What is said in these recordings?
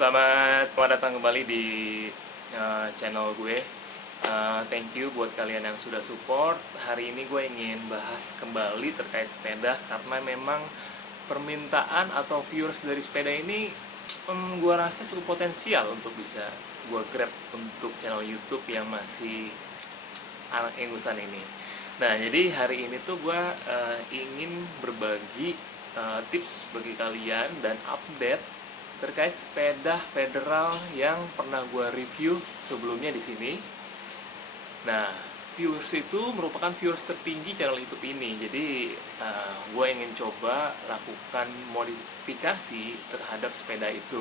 selamat datang kembali di channel gue. Thank you buat kalian yang sudah support. Hari ini gue ingin bahas kembali terkait sepeda karena memang permintaan atau viewers dari sepeda ini gue rasa cukup potensial untuk bisa gue grab untuk channel YouTube yang masih anak ingusan ini. Nah, jadi hari ini tuh gue ingin berbagi tips bagi kalian dan update terkait sepeda federal yang pernah gue review sebelumnya di sini. Nah, viewers itu merupakan viewers tertinggi channel YouTube ini. Jadi gue ingin coba lakukan modifikasi terhadap sepeda itu.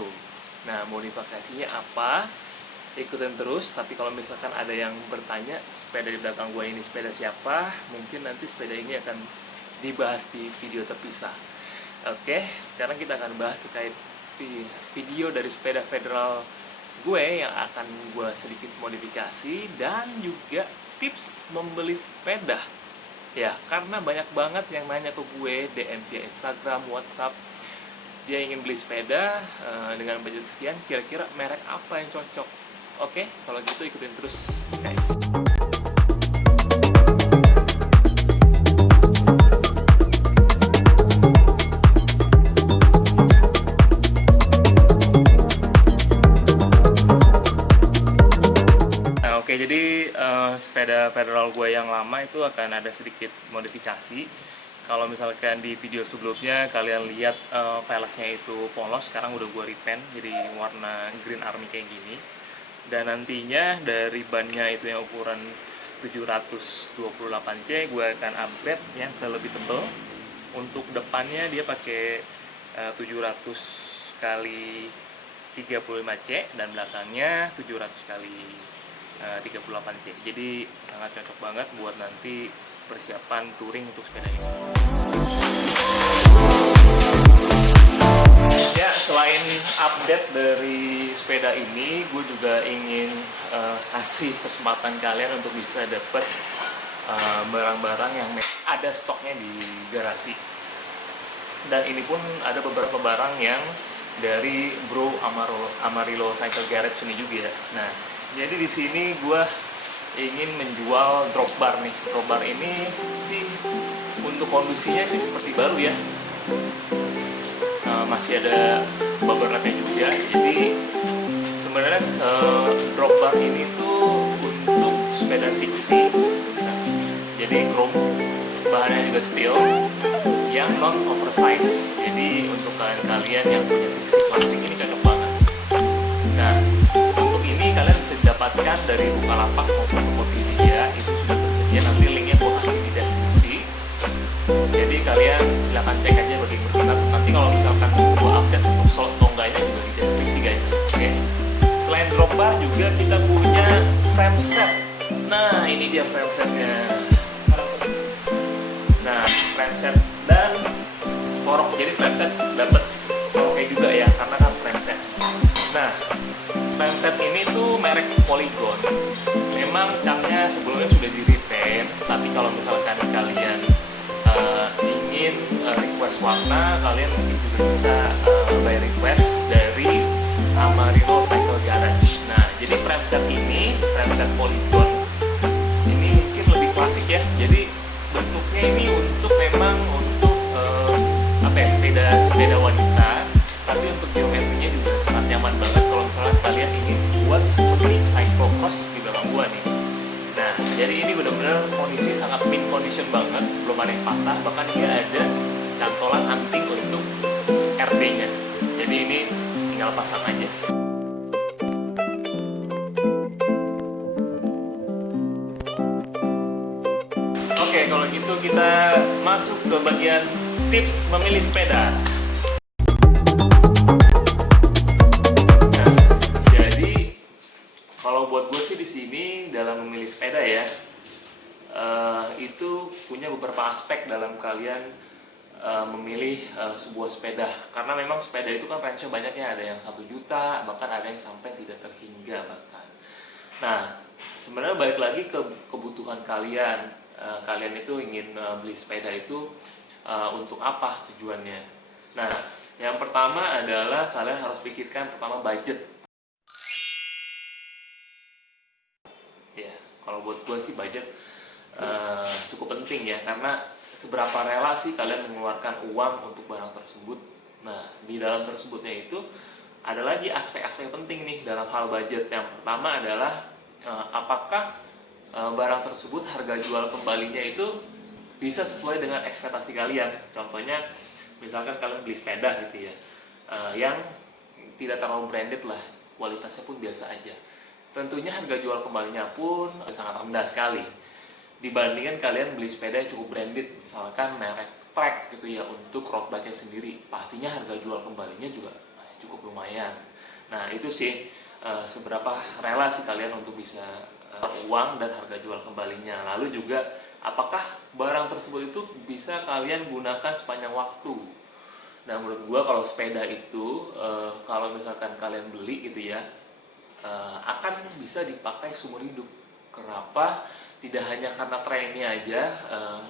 Nah, modifikasinya apa? Ikutin terus. Tapi kalau misalkan ada yang bertanya sepeda di belakang gue ini sepeda siapa, mungkin nanti sepeda ini akan dibahas di video terpisah. Oke, sekarang kita akan bahas terkait video dari sepeda federal gue yang akan gue sedikit modifikasi dan juga tips membeli sepeda ya, karena banyak banget yang nanya ke gue DM via Instagram, WhatsApp, dia ingin beli sepeda dengan budget sekian, kira-kira merek apa yang cocok. Oke, kalau gitu ikutin terus guys. Oke, jadi sepeda federal gue yang lama itu akan ada sedikit modifikasi. Kalau misalkan di video sebelumnya kalian lihat velgnya itu polos, sekarang udah gue repaint jadi warna green army kayak gini. Dan nantinya dari bannya itu yang ukuran 728C, gue akan upgrade yang ke lebih tebal. Untuk depannya dia pakai 700 kali 35C dan belakangnya 700 kali 38C. Jadi sangat cocok banget buat nanti persiapan touring untuk sepeda ini. Ya, selain update dari sepeda ini, gue juga ingin kasih kesempatan kalian untuk bisa dapat barang-barang yang ada stoknya di garasi. Dan ini pun ada beberapa barang yang dari Bro Amarillo Cycle Garage ini juga. Nah, jadi di sini gue ingin menjual drop bar nih. Drop bar ini sih untuk kondisinya sih seperti baru ya. Masih ada bubble wrapnya juga. Jadi sebenarnya drop bar ini tuh untuk sepeda fiksi. Jadi chrome, bahannya juga steel, yang non oversize. Jadi untuk kalian yang punya fiksi klasik ini cocok banget. Nah, untuk ini kalian bisa dapatkan dari Bukalapak maupun Tokopedia, itu sudah tersedia. Nanti linknya gue kasih di deskripsi. Jadi kalian silahkan cek aja bagi yang berminat. Nanti kalau misalkan gue update untuk slot tongganya juga di deskripsi guys. Oke. Selain drop bar juga kita punya frame set. Nah, ini dia frame setnya. Nah, frame set dan fork. Jadi frame set dapat forknya juga ya, karena kan frame set. Nah, frame set ini tuh merek Polygon. Memang catnya sebelumnya sudah di repaint, tapi kalau misalkan kalian ingin request warna, kalian mungkin juga bisa by request dari Amarillo Cycle Garage. Nah, jadi frame set ini, frame set Polygon ini mungkin lebih klasik ya. Jadi bentuknya ini untuk memang untuk sepeda wanita, tapi untuk geometrinya juga sangat nyaman banget kalau misalnya kalian ingin buat seperti cyclocross di belakang gua nih. Nah, jadi ini benar-benar kondisi sangat mint condition banget, belum ada yang patah, bahkan dia ada cantolan anting untuk RD-nya. Jadi ini tinggal pasang aja. Oke, kalau gitu kita masuk ke bagian tips memilih sepeda. Nah, jadi kalau buat gue sih di sini dalam memilih sepeda ya, itu punya beberapa aspek dalam kalian memilih sebuah sepeda. Karena memang sepeda itu kan range-nya banyak ya, ada yang 1 juta, bahkan ada yang sampai tidak terhingga bahkan. Nah, sebenarnya balik lagi ke kebutuhan kalian. Kalian itu ingin beli sepeda itu untuk apa tujuannya. Nah, Yang pertama adalah kalian harus pikirkan pertama budget. Ya, kalau buat gue sih budget cukup penting ya, karena seberapa rela sih kalian mengeluarkan uang untuk barang tersebut. Nah, di dalam tersebutnya itu ada lagi aspek-aspek penting nih dalam hal budget. Yang pertama adalah apakah barang tersebut harga jual kembalinya itu bisa sesuai dengan ekspektasi kalian. Contohnya misalkan kalian beli sepeda gitu ya, yang tidak terlalu branded lah, kualitasnya pun biasa aja, tentunya harga jual kembalinya pun sangat rendah sekali dibandingkan kalian beli sepeda yang cukup branded, misalkan merek Trek gitu ya untuk road bike-nya sendiri. Pastinya harga jual kembalinya juga masih cukup lumayan. Nah itu sih seberapa rela sih kalian untuk bisa uang dan harga jual kembalinya. Lalu juga apakah barang tersebut itu bisa kalian gunakan sepanjang waktu. Nah menurut gua kalau sepeda itu kalau misalkan kalian beli gitu ya, akan bisa dipakai seumur hidup. Kenapa? Tidak hanya karena trennya aja,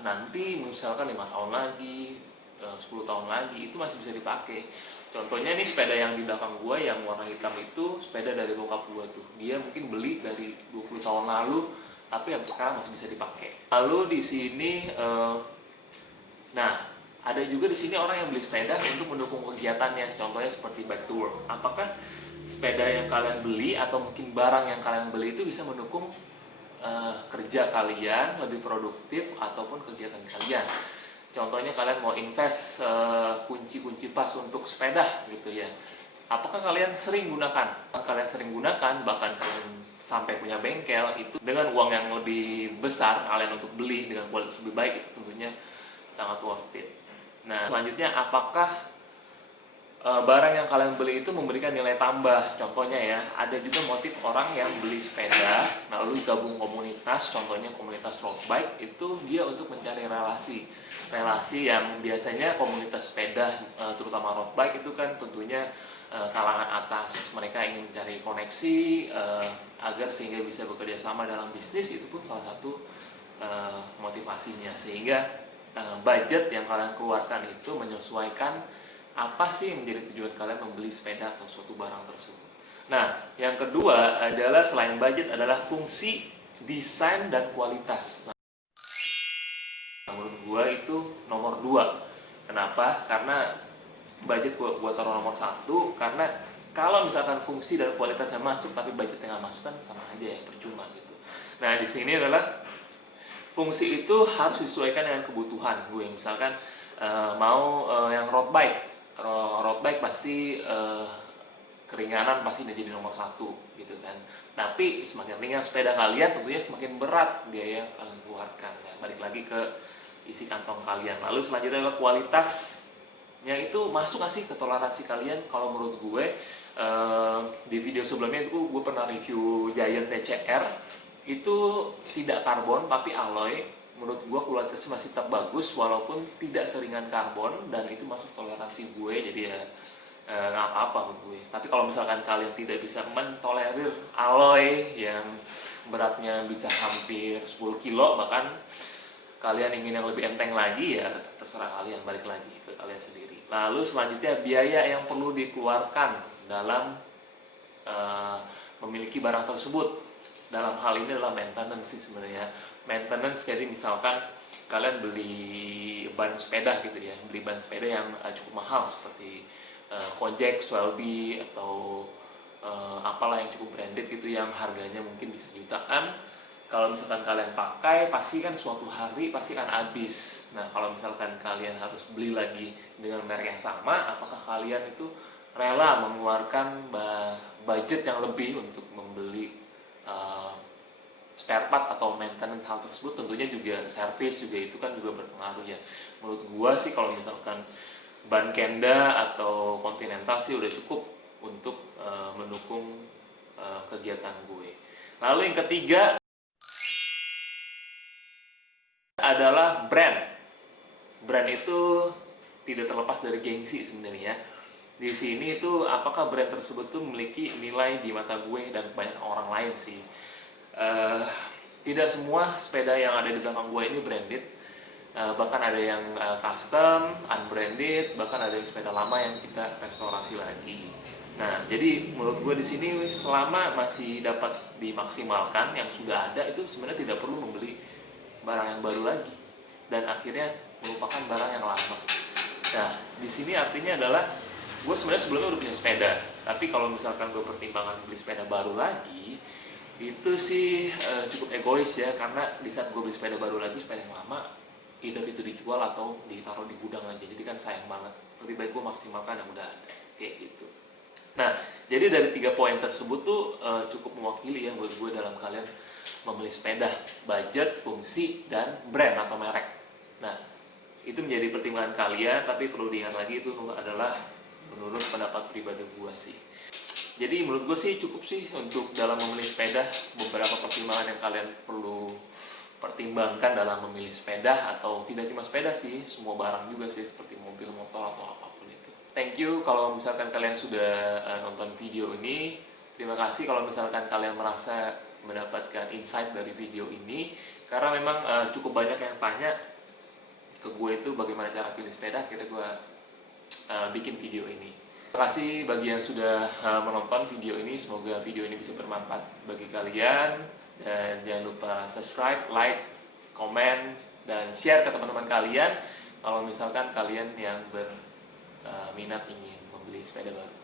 nanti misalkan 5 tahun lagi, 10 tahun lagi itu masih bisa dipakai. Contohnya nih sepeda yang di belakang gua yang warna hitam itu sepeda dari bokap gua tuh. Dia mungkin beli dari 20 tahun lalu, tapi sampai sekarang masih bisa dipakai. Lalu di sini, nah ada juga di sini orang yang beli sepeda untuk mendukung kegiatannya. Contohnya seperti bike to work. Apakah sepeda yang kalian beli atau mungkin barang yang kalian beli itu bisa mendukung kerja kalian lebih produktif ataupun kegiatan kalian? Contohnya kalian mau invest kunci-kunci pas untuk sepeda gitu ya. Apakah kalian sering gunakan? Kalian sering gunakan, bahkan kalian sampai punya bengkel, itu dengan uang yang lebih besar kalian untuk beli dengan kualitas lebih baik, itu tentunya sangat worth it. Nah selanjutnya, apakah barang yang kalian beli itu memberikan nilai tambah? Contohnya ya, ada juga motif orang yang beli sepeda lalu gabung komunitas, contohnya komunitas road bike, itu dia untuk mencari relasi yang biasanya komunitas sepeda terutama road bike itu kan tentunya kalangan atas, mereka ingin mencari koneksi agar sehingga bisa bekerja sama dalam bisnis. Itu pun salah satu motivasinya, sehingga budget yang kalian keluarkan itu menyesuaikan apa sih yang menjadi tujuan kalian membeli sepeda atau suatu barang tersebut. Nah, yang kedua adalah selain budget adalah fungsi, desain, dan kualitas. Nah, menurut gue itu nomor 2. Kenapa? Karena budget gue taruh nomor 1, karena kalau misalkan fungsi dan kualitasnya masuk tapi budgetnya nggak masuk kan sama aja ya, percuma gitu. Nah, di sini adalah fungsi itu harus disesuaikan dengan kebutuhan gue. Misalkan mau yang road bike pasti keringanan pasti udah jadi nomor 1 gitu kan. Tapi semakin ringan sepeda kalian, tentunya semakin berat biaya yang kalian keluarkan ya. Balik lagi ke isi kantong kalian. Lalu selanjutnya adalah kualitasnya itu masuk nggak sih ke toleransi kalian. Kalau menurut gue di video sebelumnya itu gue pernah review Giant TCR, itu tidak karbon tapi alloy. Menurut gue kualitasnya masih tetap bagus walaupun tidak seringan karbon, dan itu masuk toleransi gue, jadi ya nggak apa-apa buat gue. Tapi kalau misalkan kalian tidak bisa mentolerir alloy yang beratnya bisa hampir 10 kilo, bahkan kalian ingin yang lebih enteng lagi, ya terserah kalian, balik lagi ke kalian sendiri. Lalu selanjutnya biaya yang perlu dikeluarkan dalam memiliki barang tersebut. Dalam hal ini adalah maintenance sih sebenarnya. Maintenance, jadi misalkan kalian beli ban sepeda gitu ya, beli ban sepeda yang cukup mahal seperti Kojek, Swelby, atau apalah yang cukup branded gitu yang harganya mungkin bisa jutaan. Kalau misalkan kalian pakai, pasti kan suatu hari pasti akan habis. Nah kalau misalkan kalian harus beli lagi dengan merek yang sama, apakah kalian itu rela mengeluarkan budget yang lebih untuk membeli spare part atau maintenance hal tersebut? Tentunya juga service juga itu kan juga berpengaruh ya. Menurut gua sih kalau misalkan ban Kenda atau Continental sih udah cukup untuk mendukung kegiatan gue. Lalu yang ketiga adalah brand. Brand itu tidak terlepas dari gengsi sebenarnya. Di sini itu apakah brand tersebut tuh memiliki nilai di mata gue dan banyak orang lain sih. Tidak semua sepeda yang ada di belakang gue ini branded. bahkan ada yang custom, unbranded, bahkan ada yang sepeda lama yang kita restorasi lagi. Nah, jadi menurut gue di sini selama masih dapat dimaksimalkan yang sudah ada, itu sebenarnya tidak perlu membeli barang yang baru lagi dan akhirnya melupakan barang yang lama. Nah, di sini artinya adalah gue sebenarnya sebelumnya udah punya sepeda, tapi kalau misalkan gue pertimbangan beli sepeda baru lagi, itu sih cukup egois ya, karena di saat gue beli sepeda baru lagi, sepeda yang lama either itu dijual atau ditaruh di gudang aja, jadi kan sayang banget. Lebih baik gue maksimalkan yang udah ada, kayak gitu. Nah, jadi dari 3 poin tersebut tuh cukup mewakili ya buat gue dalam kalian memilih sepeda, budget, fungsi, dan brand atau merek. Nah, itu menjadi pertimbangan kalian, tapi perlu diingat lagi itu adalah menurut pendapat pribadi gue sih. Jadi menurut gue sih cukup sih untuk dalam memilih sepeda, beberapa pertimbangan yang kalian perlu pertimbangkan dalam memilih sepeda, atau tidak cuma sepeda sih, semua barang juga sih, seperti mobil, motor, atau apapun itu. Thank you kalau misalkan kalian sudah nonton video ini. Terima kasih kalau misalkan kalian merasa mendapatkan insight dari video ini, karena memang cukup banyak yang tanya ke gue itu bagaimana cara pilih sepeda, akhirnya gue bikin video ini. Terima kasih bagi yang sudah menonton video ini, semoga video ini bisa bermanfaat bagi kalian. Dan jangan lupa subscribe, like, komen, dan share ke teman-teman kalian kalau misalkan kalian yang berminat ingin membeli sepeda baru.